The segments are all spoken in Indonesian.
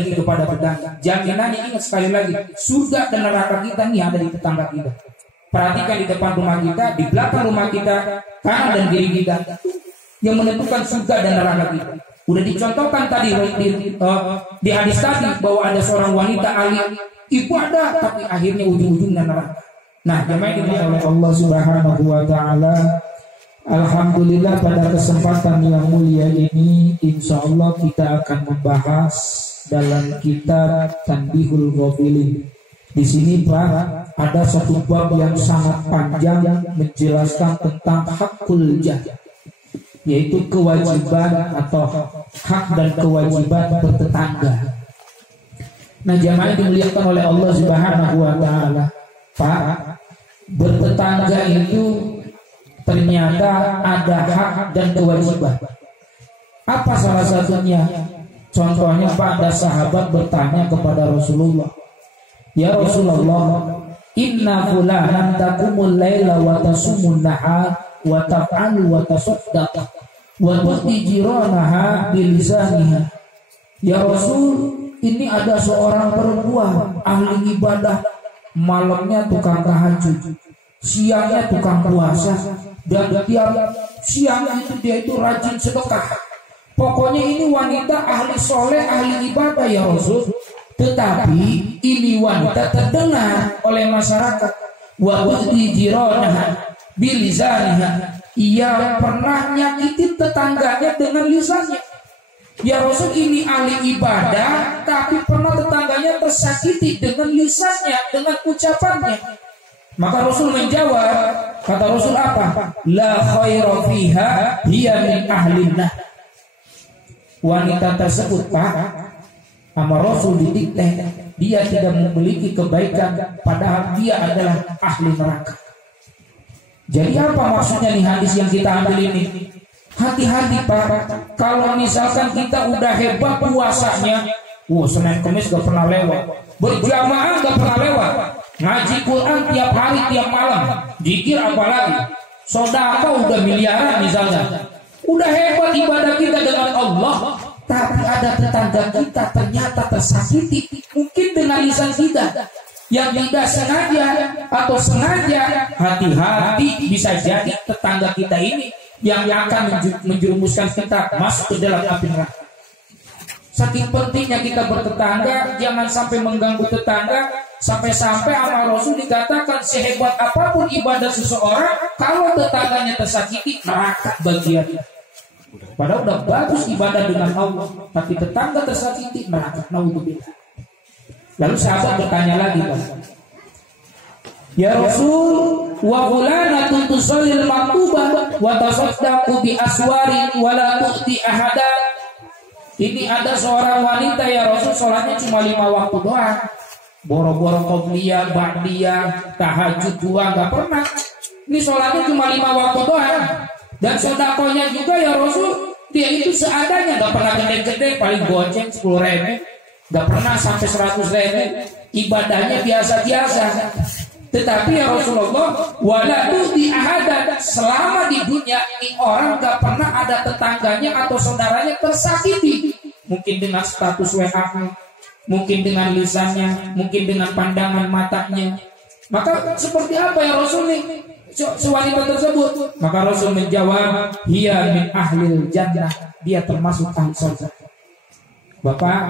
lagi kepada pedagang. Jaminannya ingat sekali lagi, surga dan neraka kita ini ada di tetangga kita. Perhatikan di depan rumah kita, di belakang rumah kita, kanan dan kiri kita. Yang menentukan surga dan neraka kita. Udah dicontohkan tadi di hadis tadi bahwa ada seorang wanita alim ibadah tapi akhirnya ujung-ujungnya neraka. Nah, jemaah dimulai oleh Allah Subhanahu wa taala. Alhamdulillah pada kesempatan yang mulia ini insya Allah kita akan membahas dalam kitab Tanbihul Ghafilin. Di sini Pak ada satu bab yang sangat panjang menjelaskan tentang hakul jah, yaitu kewajiban atau hak dan kewajiban bertetangga. Nah, jemaah dimuliakan oleh Allah Subhanahu wa taala. Pak, bertetangga itu ternyata ada hak dan kewajiban. Apa salah satunya? Contohnya Pak, ada sahabat bertanya kepada Rasulullah, "Ya Rasulullah, inna fulanan taqumul laila wa tasumun nahar wa taf'alu wa tasaddaq wa tu'ti jiranaha bilisaniha." Ya Rasul, ini ada seorang perempuan ahli ibadah, malamnya tukang tahajud, siangnya tukang puasa, dan tiap siang dia itu rajin sedekah. Pokoknya ini wanita ahli soleh, ahli ibadah ya Rasul. Tetapi ini wanita terdengar oleh masyarakat, wa tu'ti jiranaha bilisaniha, ia pernah nyakiti tetangganya dengan lisannya. Ya Rasul, ini ahli ibadah tapi pernah tetangganya tersakiti dengan lisannya, dengan ucapannya. Maka Rasul menjawab, kata Rasul apa? La khaira fiha hiya min ahlinah. Wanita tersebut Pak, sama Rasul didikte, dia tidak memiliki kebaikan padahal dia adalah ahli neraka. Jadi apa maksudnya nih hadis yang kita ambil ini? Hati-hati Pak, kalau misalkan kita udah hebat puasanya, Senin Kamis gak pernah lewat, berjamaah gak pernah lewat, ngaji Quran tiap hari tiap malam, zikir apalagi, sedekah udah miliaran misalnya, udah hebat ibadah kita dengan Allah, tapi ada tetangga kita ternyata tersakiti, mungkin dengan lisan kita yang tidak sengaja atau sengaja. Hati-hati, bisa jadi tetangga kita ini yang akan menjerumuskan kita masuk ke dalam api neraka. Saking pentingnya kita bertetangga, jangan sampai mengganggu tetangga. Sampai-sampai sama Rasul dikatakan sehebat apapun ibadah seseorang, kalau tetangganya tersakiti, neraka bagiannya. Padahal udah bagus ibadah dengan Allah, tapi tetangga tersakiti, neraka. Naudzubillah. Lalu sahabat bertanya lagi, Pak, "Ya Rasul, wa fulanatun tusallil maktubah wa tasaddaqu bi aswari wa la tu'ti ahada." Ini ada seorang wanita ya Rasul, sholatnya cuma 5 waktu doang. Boro-boro qobliyah, ba'diyah, tahajud 2 enggak pernah. Ini sholatnya cuma 5 waktu doang. Dan sedekahnya juga ya Rasul, dia itu seadanya, enggak pernah gede-gede, paling goceng 10.000. Enggak pernah sampai 100.000. Ibadahnya biasa-biasa. Tetapi ya Rasulullah, wala tu'ti ahada, selama di dunia ini orang gak pernah ada tetangganya atau saudaranya tersakiti. Mungkin dengan status WA, mungkin dengan lisannya, mungkin dengan pandangan matanya. Maka seperti apa ya Rasul nih wanita tersebut? Maka Rasul menjawab, hiya min ahlil jannah, dia termasuk ahli surga. Bapak,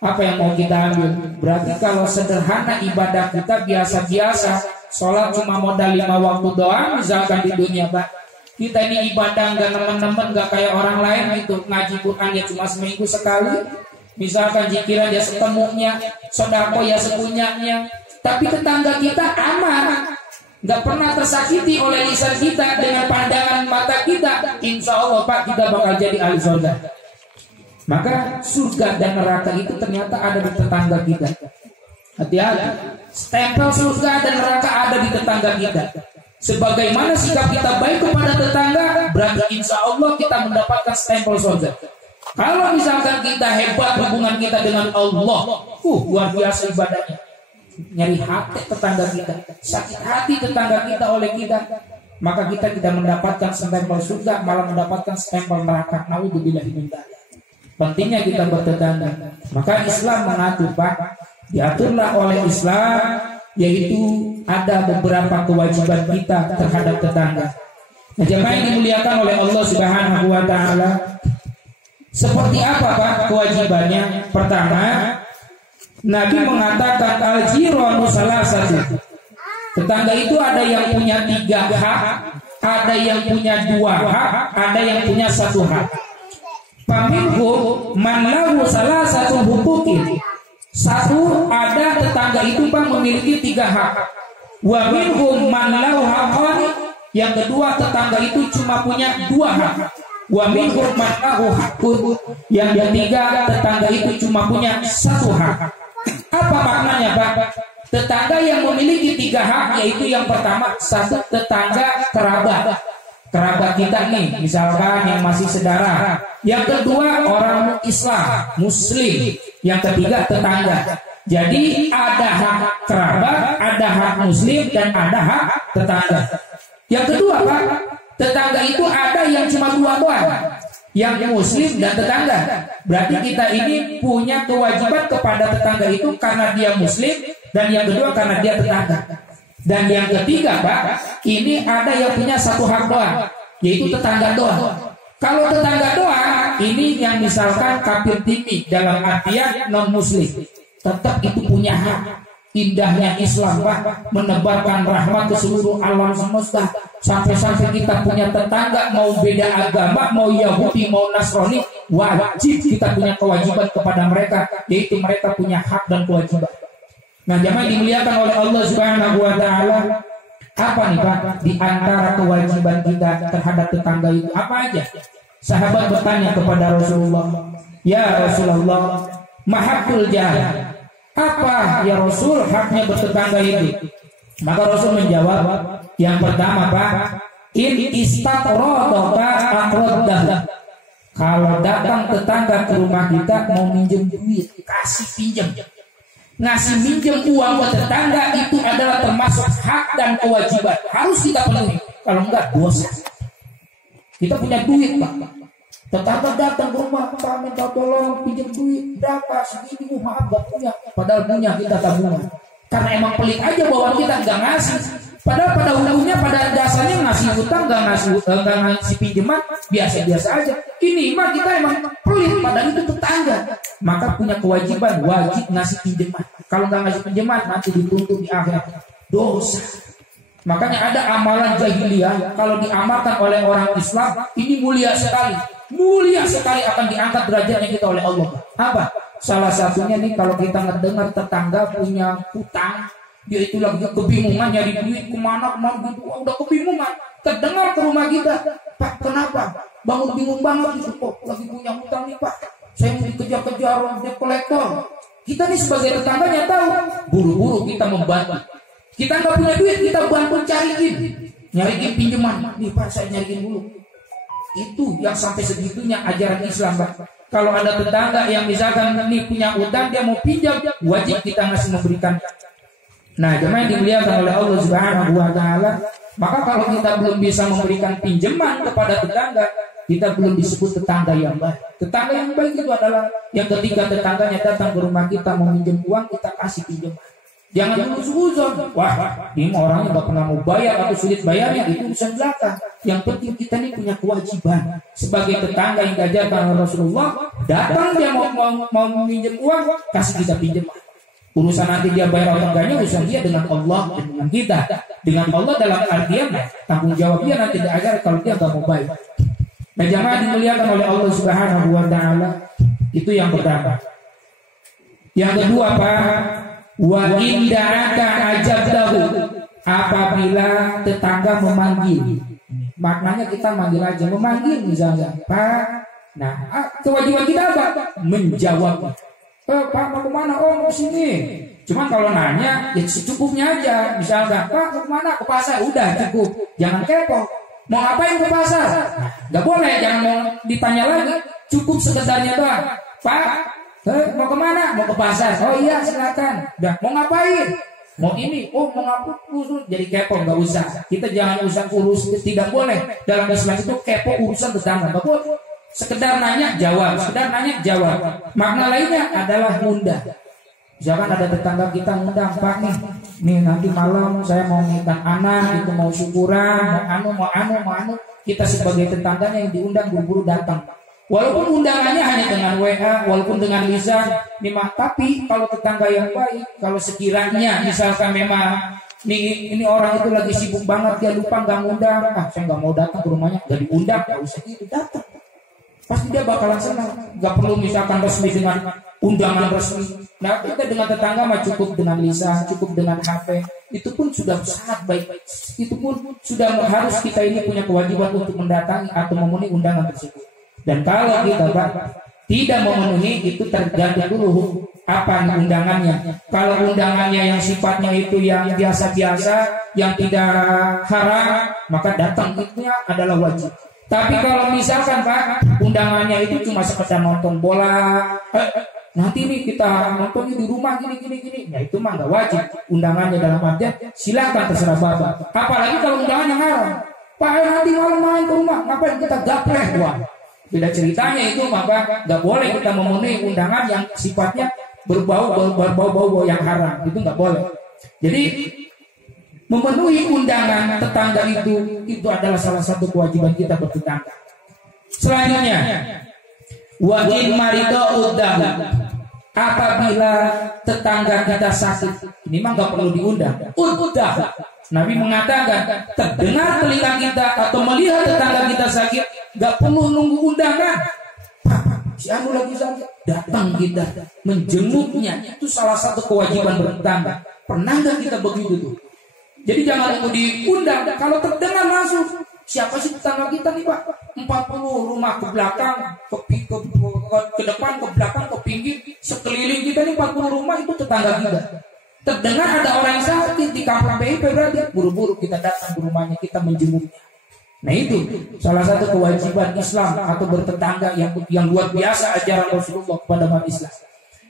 apa yang mau kita ambil? Berarti kalau sederhana ibadah kita biasa-biasa, sholat cuma modal 5 waktu doang, misalkan di dunia Pak, kita ini ibadah nggak nemen-nemen, nggak kayak orang lain gitu, ngaji Quran ya cuma seminggu sekali, misalkan zikiran ya sepenuhnya, sedekah ya sepunyanya, tapi tetangga kita aman, nggak pernah tersakiti oleh lisan kita dengan pandangan mata kita, insya Allah Pak kita bakal jadi ahli surga. Maka surga dan neraka itu ternyata ada di tetangga kita. Hati-hati, stempel surga dan neraka ada di tetangga kita. Sebagaimana sikap kita baik kepada tetangga, berarti insya Allah kita mendapatkan stempel surga. Kalau misalkan kita hebat hubungan kita dengan Allah, luar biasa ibadahnya, nyari hati tetangga kita, sakit hati tetangga kita oleh kita, maka kita tidak mendapatkan stempel surga, malah mendapatkan stempel neraka. Naudzubillah min dzalik. pentingnya kita bertetangga. Maka Islam mengatur, Pak, diaturlah oleh Islam, yaitu ada beberapa kewajiban kita terhadap tetangga. Nah, jemaah yang dimuliakan oleh Allah Subhanahu wa taala, seperti apa, Pak, kewajibannya? Pertama, Nabi mengatakan al-jiranu salasatu. Tetangga itu ada yang punya 3 hak, ada yang punya 2 hak, ada yang punya 1 hak. Faminhum man lahu salasatu huquqin. 1, ada tetangga itu, Pak, memiliki 3 hak. Wa minhum man lahu haqqani. Yang kedua, tetangga itu cuma punya 2 hak. Wa minhum man lahu haqqun. Yang ketiga, tetangga itu cuma punya 1 hak. Apa maknanya, Pak? Tetangga yang memiliki 3 hak, yaitu yang pertama, 1, tetangga kerabat. Kerabat kita nih, misalkan yang masih saudara. Yang kedua, orang Islam, Muslim. Yang ketiga, tetangga. Jadi ada hak kerabat, ada hak Muslim, dan ada hak tetangga. Yang kedua, Pak, tetangga itu ada yang cuma 2 doang, yang Muslim dan tetangga. Berarti kita ini punya kewajiban kepada tetangga itu karena dia Muslim, dan yang kedua karena dia tetangga. Dan yang ketiga, Pak, ini ada yang punya 1 hak doang, yaitu tetangga doang. Kalau tetangga doang, ini yang misalkan kafir tinggi dalam artian non Muslim, tetap itu punya hak. Indahnya Islam, Pak, menebarkan rahmat ke seluruh alam semesta. Sampai-sampai kita punya tetangga, mau beda agama, mau Yahudi, mau Nasrani, wajib kita punya kewajiban kepada mereka, yaitu mereka punya hak dan kewajiban. Nah, jemaah dimuliakan oleh Allah Subhanahu wa taala, apa nih, Pak, di antara kewajiban kita terhadap tetangga itu apa aja? Sahabat bertanya kepada Rasulullah, "Ya Rasulullah, mahabbul jar." Apa ya Rasul haknya bertetangga itu? Maka Rasul menjawab, yang pertama, Pak, in istaqradaka aqraddah. Kalau datang tetangga ke rumah kita mau minjem duit, kasih pinjam. Ngasih minjem uang ke tetangga itu adalah termasuk hak dan kewajiban, harus kita penuhi. Kalau enggak, dosa. Kita punya duit, Pak, tetangga datang ke rumah, Pak, minta tolong pinjam duit berapa, segini, maaf gak punya, padahal punya, kita tabungan. Karena emang pelit aja bawaan kita, nggak ngasih. Padahal pada ujungnya, pada dasarnya ngasih utang, nggak ngasih pinjaman, biasa-biasa aja. Ini mah kita emang pelit, padahal itu tetangga. Maka punya kewajiban, wajib ngasih pinjaman. Kalau nggak ngasih pinjaman, nanti dituntut di akhirat, dosa. Makanya ada amalan jahiliyah, kalau diamalkan oleh orang Islam, ini mulia sekali. Mulia sekali, akan diangkat derajatnya kita oleh Allah. Apa? Salah satunya nih, kalau kita ngedengar tetangga punya hutang, dia itu lagi kebingungan nyari duit kemana gitu, udah kebingungan. Terdengar ke rumah kita, "Pak, kenapa? Bangun bingung banget itu, kok lagi punya hutang nih, Pak. Saya mau dikejar-kejar debt collector." Kita nih sebagai tetangganya tahu, buru-buru kita membantu. Kita nggak punya duit, kita bantu nyariin pinjaman. Nih, Pak, saya nyariin dulu. Itu yang sampai segitunya ajaran Islam, Pak. Kalau ada tetangga yang misalkan ini punya utang, dia mau pinjam, wajib kita masih memberikan. Nah, jemaah yang dimuliakan oleh Allah Subhanahu wa taala, maka kalau kita belum bisa memberikan pinjaman kepada tetangga, kita belum disebut tetangga yang baik. Tetangga yang baik itu adalah yang ketika tetangganya datang ke rumah kita mau minjem uang, kita kasih pinjaman. Jangan dulu suzon, wah, ini orangnya nggak pernah mau bayar atau sulit bayarnya, itu urusan belakang. Yang penting kita ini punya kewajiban sebagai tetangga yang diajarkan oleh Rasulullah. Datang dia mau minjem uang, kasih kita pinjaman. Urusan nanti dia bayar atau enggaknya, urusan dia dengan Allah dan dengan kita. Dengan Allah dalam artian tanggung jawab dia nanti diajar kalau dia nggak mau bayar. Nah, jangan dimuliakan oleh Allah Subhanahu wa taala. Itu yang pertama. Yang kedua, Pak, wa inda'aka ajabtahu, apabila tetangga memanggil. Maknanya kita manggil aja, memanggil misalnya, "Pak." Nah, kewajiban kita apa? Menjawab. "Pak, mau kemana?" "Oh, mau sini." Cuman kalau nanya, ya secukupnya aja. Misalnya, "Pak, mau kemana?" "Ke pasar." Udah cukup. Jangan kepo. Mau ngapain ke pasar? Nah, nggak boleh, jangan mau ditanya lagi. Cukup sekedarnya doang. "Pak, mau kemana?" "Mau ke pasar." "Oh iya, silakan." "Dah, mau ngapain?" "Mau ini." "Oh, mau ngapus." Jadi kepo, nggak usah. Kita jangan usah urus, tidak boleh. Dalam Islam itu kepo urusan tetangga, nggak boleh. Sekedar nanya jawab, sekedar nanya jawab. Makna lainnya adalah ngundang. Misalkan ada tetangga kita ngundang, Pak nih nanti malam saya mau ngundang anak, itu mau syukuran, mau anu. Kita sebagai tetangganya yang diundang buru-buru datang. Walaupun undangannya hanya dengan WA, walaupun dengan lisan, tapi kalau tetangga yang baik, kalau sekiranya misalkan memang ini orang itu lagi sibuk banget, dia lupa nggak ngundang, saya nggak mau datang ke rumahnya, nggak diundang, nggak usah itu datang. Pasti dia bakalan senang. Gak perlu misalkan resmi dengan undangan resmi. Nah, kita dengan tetangga mah cukup dengan lisan, cukup dengan HP. Itu pun sudah sangat baik. Itu pun sudah harus kita ini punya kewajiban untuk mendatangi atau memenuhi undangan tersebut. Dan kalau kita tidak memenuhi, itu tergantung dulu apa nih undangannya. Kalau undangannya yang sifatnya itu yang biasa-biasa, yang tidak haram, maka datang itu adalah wajib. Tapi kalau misalkan Pak, undangannya itu cuma sekedar nonton bola, nanti nih kita nontonnya di rumah gini, ya itu mah nggak wajib. Undangannya dalam artian silakan terserah Bapak. Apalagi kalau undangannya haram, Pak nanti malam main ke rumah, ngapain kita gapleh? Wah, beda ceritanya itu, maka nggak boleh kita memenuhi undangan yang sifatnya berbau yang haram, itu nggak boleh. Jadi memenuhi undangan tetangga itu adalah salah satu kewajiban kita bertetangga. Selanjutnya, wa in marido uddahu, apabila tetangga kita sakit, ini mah nggak perlu diundang. Uddah, Nabi mengatakan, terdengar telinga kita atau melihat tetangga kita sakit, nggak perlu nunggu undangan. Si anu lagi sakit, datang kita menjenguknya. Itu salah satu kewajiban bertetangga. Pernah nggak kita begitu tuh? Jadi jangan nunggu diundang. Kalau terdengar masuk, siapa sih tetangga kita nih Pak? 40 rumah ke belakang, ke depan, ke belakang, ke pinggir, sekeliling kita nih 40 rumah itu tetangga kita. Terdengar ada orang yang sakit di kampung BIP, berarti buru-buru kita datang ke rumahnya, kita menjenguknya. Nah itu salah satu kewajiban Islam atau bertetangga yang luar biasa ajaran Rasulullah kepada umat Islam.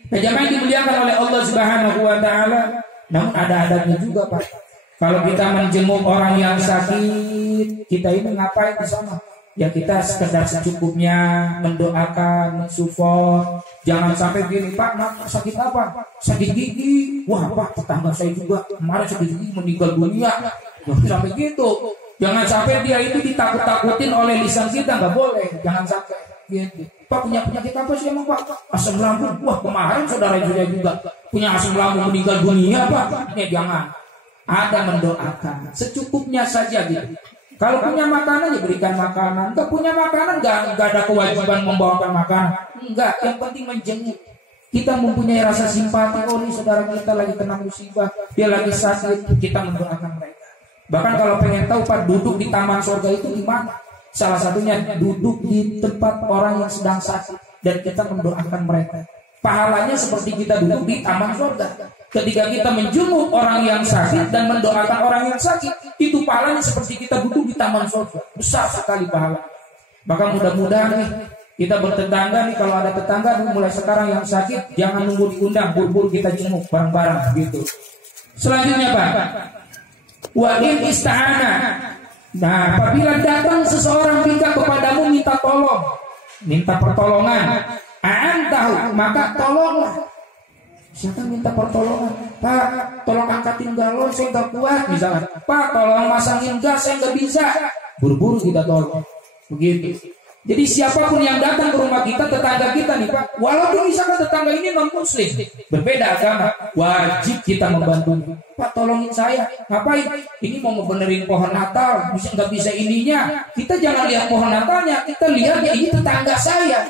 Nah jamaah yang dimuliakan oleh Allah Subhanahu wa taala, namun ada adabnya juga Pak. Kalau kita menjenguk orang yang sakit, kita ini ngapain di sana? Ya kita sekedar secukupnya mendoakan, mensupport. Jangan sampai gini, Pak, sakit apa? Sakit gigi. Wah, Pak, tetangga saya juga kemarin sakit gigi meninggal dunia. Jangan sampai gitu. Jangan sampai dia itu ditakut-takutin oleh lisan kita, nggak boleh. Jangan sampai gitu. Pak punya penyakit apa sih emang Pak? Asam lambung. Wah, kemarin saudara saya juga punya asam lambung meninggal dunia, Pak. Ya jangan. Ada mendoakan secukupnya saja gitu. Kalau punya makanan ya berikan makanan. Enggak punya makanan enggak ada kewajiban membawakan makanan. Enggak, yang penting menjenguk. Kita mempunyai rasa simpati. Oh ini saudara kita lagi kena musibah, dia lagi sakit, kita mendoakan mereka. Bahkan kalau pengen tahu Pak, duduk di taman surga itu gimana? Salah satunya duduk di tempat orang yang sedang sakit dan kita mendoakan mereka. Pahalanya seperti kita duduk di taman surga. Ketika kita menjenguk orang yang sakit dan mendoakan orang yang sakit, itu pahalanya seperti kita duduk di taman surga. Besar sekali pahala. Maka mudah-mudahan nih kita bertetangga nih, kalau ada tetangga nih, mulai sekarang yang sakit jangan nunggu diundang, buru-buru kita jenguk bareng-bareng gitu. Selanjutnya Pak, wa in ista'ana. Nah, apabila datang seseorang minta kepadamu minta tolong, minta pertolongan, tahu maka tolonglah. Siapa minta pertolongan? Pak, tolong angkatin galon, saya nggak kuat misalkan. Pak, tolong masangin gas, saya nggak bisa. Buru-buru kita tolong. Begitu. Jadi siapapun yang datang ke rumah kita, tetangga kita nih Pak, walaupun misalkan tetangga ini non muslim, berbeda agama, wajib kita membantu. Pak, tolongin saya. Ngapain? Ini mau ngebenerin pohon Natal, bisa nggak bisa ininya? Kita jangan lihat pohon Natalnya, kita lihat ya ini tetangga saya.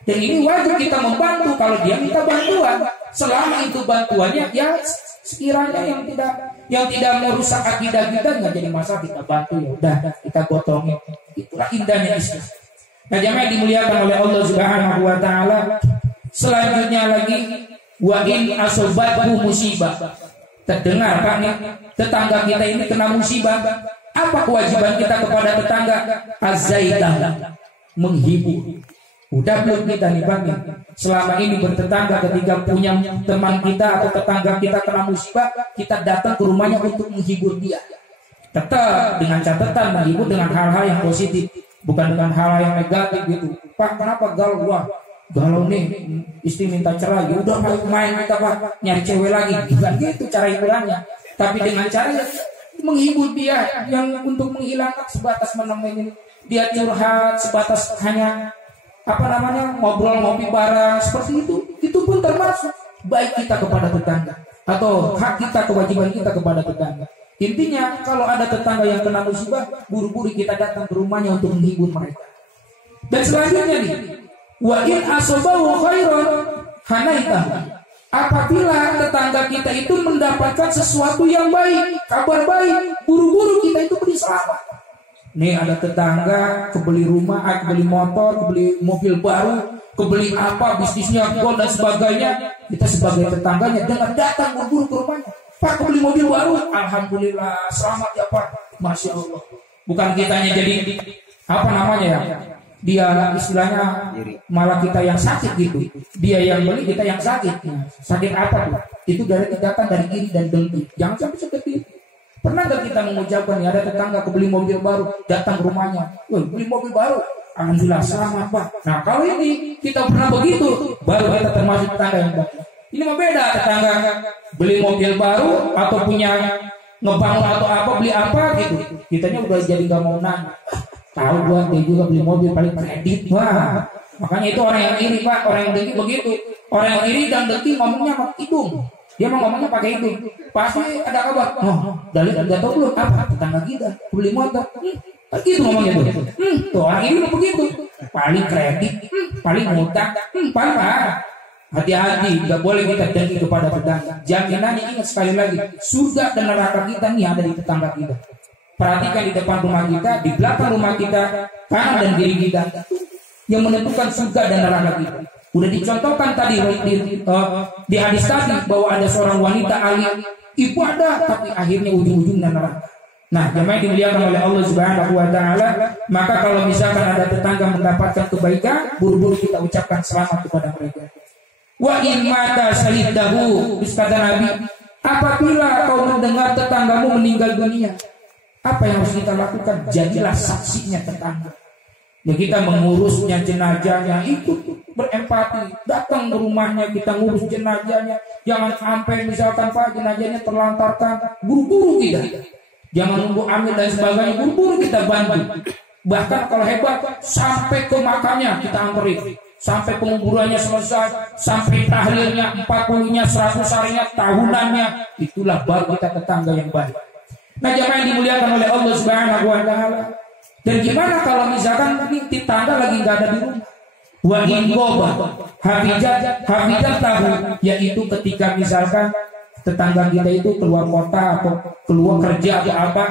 Dan ini wajib kita membantu kalau dia minta bantuan. Selama itu bantuannya ya sekiranya yang tidak merusak akidah kita, nggak jadi masalah, kita bantu, ya udah kita gotongin. Itulah indahnya Islam. Nah jamaah yang dimuliakan oleh Allah Subhanahu wa taala. Selanjutnya lagi, wa in asobathu musibah. Terdengar Pak nih, tetangga kita ini kena musibah. Apa kewajiban kita kepada tetangga? Az-zaidah, menghibur. Udah belum kita nih Pak nih, selama ini bertetangga, ketika punya teman kita atau tetangga kita kena musibah, kita datang ke rumahnya untuk menghibur dia. Tetap dengan catatan menghibur dengan hal-hal yang positif. bukan dengan hal yang negatif gitu. Pak, kenapa galau? Wah, galau nih, istri minta cerai, ya udah main kita Pak, nyari cewek lagi. Bukan gitu cara hiburannya, tapi dengan cara menghibur dia yang untuk menghilangkan sebatas menemani dia curhat, sebatas hanya ngobrol ngopi bareng seperti itu pun termasuk baik kita kepada tetangga atau hak kita, kewajiban kita kepada tetangga. Intinya kalau ada tetangga yang kena musibah, buru-buru kita datang ke rumahnya untuk menghibur mereka. Dan selanjutnya nih, wa in asabahu khairan hanaitah. Apabila tetangga kita itu mendapatkan sesuatu yang baik, kabar baik, buru-buru kita itu beri selamat. Nih ada tetangga kebeli rumah, kebeli motor, kebeli mobil baru, kebeli apa, bisnisnya gold dan sebagainya. Kita sebagai tetangganya dengan datang buru-buru ke rumahnya. Pak, kebeli mobil baru, alhamdulillah, selamat ya Pak, masya Allah. Bukan kitanya jadi dia istilahnya malah kita yang sakit gitu. Dia yang beli, kita yang sakit. Sakit apa tuh? Itu datang dari iri dan dengki. Jangan sampai seperti itu. Pernah nggak kita mengucapkan ada tetangga kebeli mobil baru, datang ke rumahnya, woi beli mobil baru, alhamdulillah selamat Pak. Nah kalau ini kita pernah begitu, baru kita termasuk tetangga yang baik. Ini mah beda, tetangga beli mobil baru atau punya ngebangun atau apa, beli apa gitu, kitanya udah jadi nggak mau nanya. Tahu gua dia juga beli mobil paling kredit. Wah, makanya itu orang yang iri Pak, orang yang dengki begitu. Orang yang iri dan dengki ngomongnya pakai hidung. Dia mau ngomongnya pakai hidung. Pasti ada kabar. Oh, dari nggak tahu belum apa tetangga kita beli motor. Gitu ngomongnya tuh. Tuh orang ini begitu. Paling kredit, paling ngutang, parah. Hati-hati, nggak boleh kita dengki kepada tetangga. Jaminannya ingat sekali lagi, surga dan neraka kita nih ada di tetangga kita. Perhatikan di depan rumah kita, di belakang rumah kita, kanan dan kiri kita, yang menentukan surga dan neraka kita. Udah dicontohkan tadi di hadis tadi bahwa ada seorang wanita alim ibadah tapi akhirnya ujung-ujungnya neraka. Nah, jemaah dimuliakan oleh Allah Subhanahu wa taala, maka kalau misalkan ada tetangga mendapatkan kebaikan, buru-buru kita ucapkan selamat kepada mereka. Wa in mata syahidahu, kata Nabi, apabila kau mendengar tetanggamu meninggal dunia, apa yang harus kita lakukan? Jadilah saksinya tetangga. Ya kita mengurusnya jenazahnya, ikut berempati, datang ke rumahnya, kita ngurus jenazahnya. Jangan sampai misalkan Pak jenazahnya terlantarkan, buru-buru kita. Jangan nunggu amil dan sebagainya, buru-buru kita bantu. Bahkan kalau hebat sampai ke makamnya kita anterin, sampai penguburannya selesai, sampai tahlilnya, 40-nya, 100 harinya, tahunannya, itulah baru kita tetangga yang baik. Nah, jemaah yang dimuliakan oleh Allah Subhanahu wa taala. Dan gimana kalau misalkan ini tetangga lagi nggak ada di rumah? Wa in goba habijat tahu, yaitu ketika misalkan tetangga kita itu keluar kota atau keluar kerja atau apa,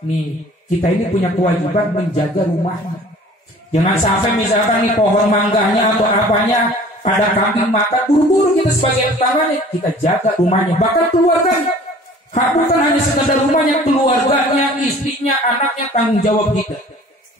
nih kita ini punya kewajiban menjaga rumahnya. Jangan sampai misalkan nih pohon mangganya atau apanya ada kambing makan, buru-buru kita sebagai tetangganya kita jaga rumahnya, bahkan keluarganya. Bukan hanya sekedar rumahnya, keluarganya, istrinya, anaknya, tanggung jawab kita.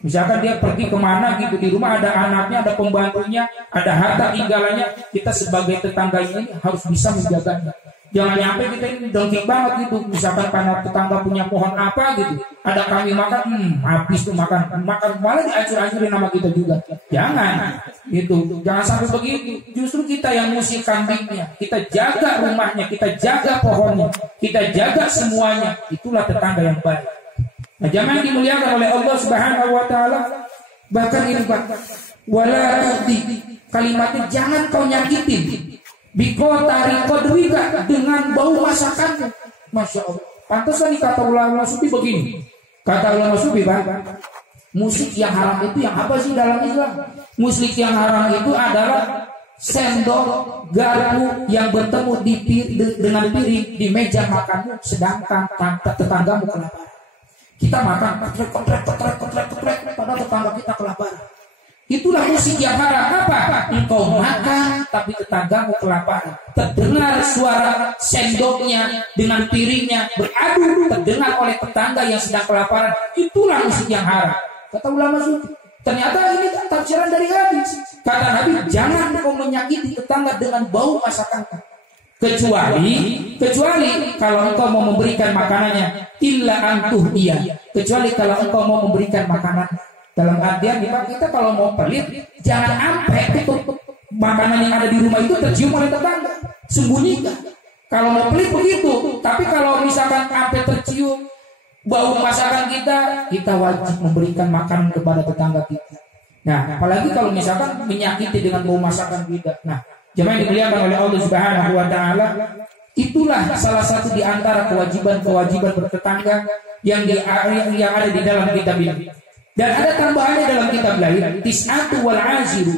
Misalkan dia pergi kemana gitu, di rumah ada anaknya, ada pembantunya, ada harta tinggalannya, kita sebagai tetangga ini harus bisa menjaganya. Jangan nyampe kita ini dongking banget gitu. Misalkan karena tetangga punya pohon apa gitu, ada kami makan, habis tuh makan malah dihancur-hancurin nama kita juga. Jangan gitu, jangan sampai begitu. Justru kita yang ngusir kambingnya, kita jaga rumahnya, kita jaga pohonnya, kita jaga semuanya. Itulah tetangga yang baik. Nah, jangan dimuliakan oleh Allah Subhanahu wa taala. Bahkan ini Pak, wala kalimatnya jangan kau nyakitin. Bikotari kodwika dengan bau masakannya. Masya Allah. Pantesan nih kata ulama sufi begini. Kata ulama sufi Pak, musik yang haram itu yang apa sih dalam Islam? Musik yang haram itu adalah sendok garpu yang bertemu dengan piring di meja makanmu, sedangkan tetanggamu kelaparan. Kita makan kotrek, padahal tetangga kita kelaparan. Itulah musik yang haram. Apa? Engkau makan tapi tetanggamu kelaparan. Terdengar suara sendoknya dengan piringnya beradu, terdengar oleh tetangga yang sedang kelaparan. Itulah musik yang haram. Kata ulama sufi. Ternyata ini tafsiran dari hadis. Kata Nabi, jangan engkau menyakiti tetangga dengan bau masakan. Kecuali kalau engkau mau memberikan makanannya, illa antuh dia. Kecuali kalau engkau mau memberikan makanan. Dalam artian nih Pak, kita kalau mau pelit jangan sampai tutup makanan yang ada di rumah itu tercium oleh tetangga, sembunyikan. Kalau mau pelit begitu, tapi kalau misalkan sampai tercium bau masakan kita, kita wajib memberikan makanan kepada tetangga kita. Nah, apalagi kalau misalkan menyakiti dengan bau masakan kita. Nah, jemaah yang dimuliakan oleh Allah Subhanahu wa taala, itulah salah satu di antara kewajiban-kewajiban bertetangga yang ada di dalam kitab ini. Dan ada tambahannya dalam kitab lain, tis'atu wal aziru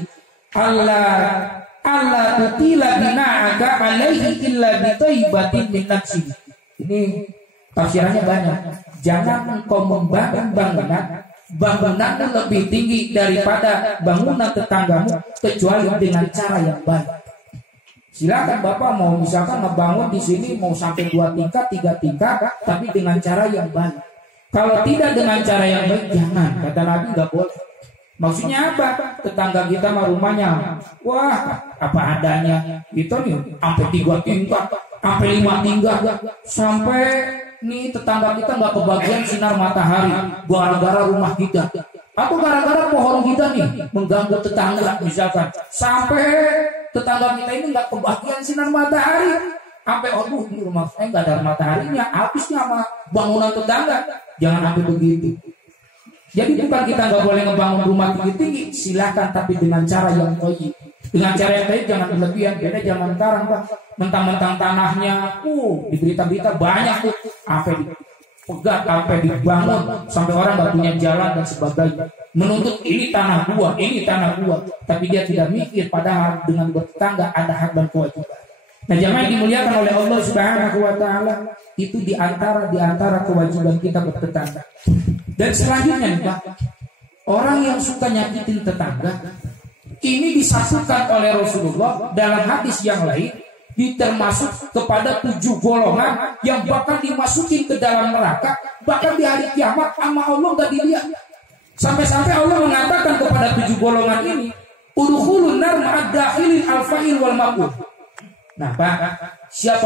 Allah tutila bina'aka alaihi illa bitaibatin min nafsihi. Ini tafsirannya banyak. Jangan engkau membangun bangunan lebih tinggi daripada bangunan tetanggamu kecuali dengan cara yang baik. Silakan Bapak mau misalkan ngebangun di sini mau sampai 2 tingkat, 3 tingkat, tapi dengan cara yang baik. Kalau tidak dengan cara yang baik, jangan. Kata Nabi nggak boleh. Maksudnya apa? Tetangga kita mah rumahnya, wah apa adanya. Itu nih sampai 3 tingkat, sampai 5 tingkat, sampai nih tetangga kita nggak kebagian sinar matahari gara-gara rumah kita. Atau gara-gara pohon kita nih mengganggu tetangga misalkan. Sampai tetangga kita ini nggak kebagian sinar matahari. Sampai aduh di rumah saya nggak ada mataharinya, habisnya sama bangunan tetangga. Jangan sampai begitu. Jadi bukan kita nggak boleh ngebangun rumah tinggi-tinggi, silakan tapi dengan cara yang thayyib. Dengan cara yang thayyib, jangan berlebihan. Beda jangan sekarang Pak, mentang-mentang tanahnya, di berita-berita banyak tuh, sampai dipegat, sampai dibangun, sampai orang nggak punya jalan dan sebagainya. Menuntut ini tanah gua, tapi dia tidak mikir padahal dengan bertetangga ada hak dan kewajiban. Nah, jamaah yang dimuliakan oleh Allah Subhanahu wa taala, itu di antara kewajiban kita bertetangga. Dan selanjutnya nih Pak, orang yang suka nyakitin tetangga ini disatukan oleh Rasulullah dalam hadis yang lain, termasuk kepada 7 golongan yang bakal dimasukin ke dalam neraka, bahkan di hari kiamat sama Allah gak dilihat. Sampai-sampai Allah mengatakan kepada 7 golongan ini, udkhulun nar ma'ad dakhilin al-fa'il wal maqul. Nah Pak, siapa